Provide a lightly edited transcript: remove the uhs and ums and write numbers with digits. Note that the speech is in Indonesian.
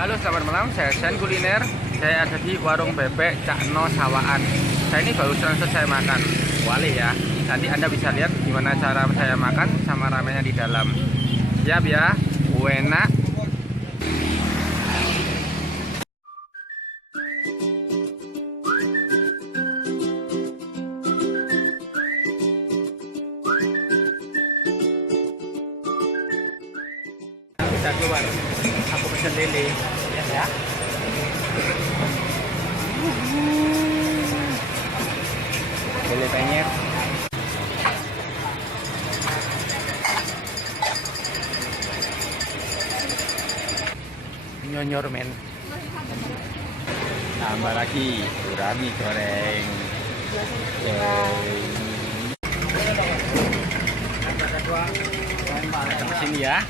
Halo, selamat malam. Saya Sen Kuliner. Saya ada di warung bebek Cak No Sawaan. Saya ini barusan selesai makan wali ya. Nanti Anda bisa lihat gimana cara saya makan sama ramenya di dalam. Siap ya, enak. Kita keluar. Aku pesen lele. Ya. Lele penyet. Nyonyor men. Tambah lagi gurami goreng. Sini ya.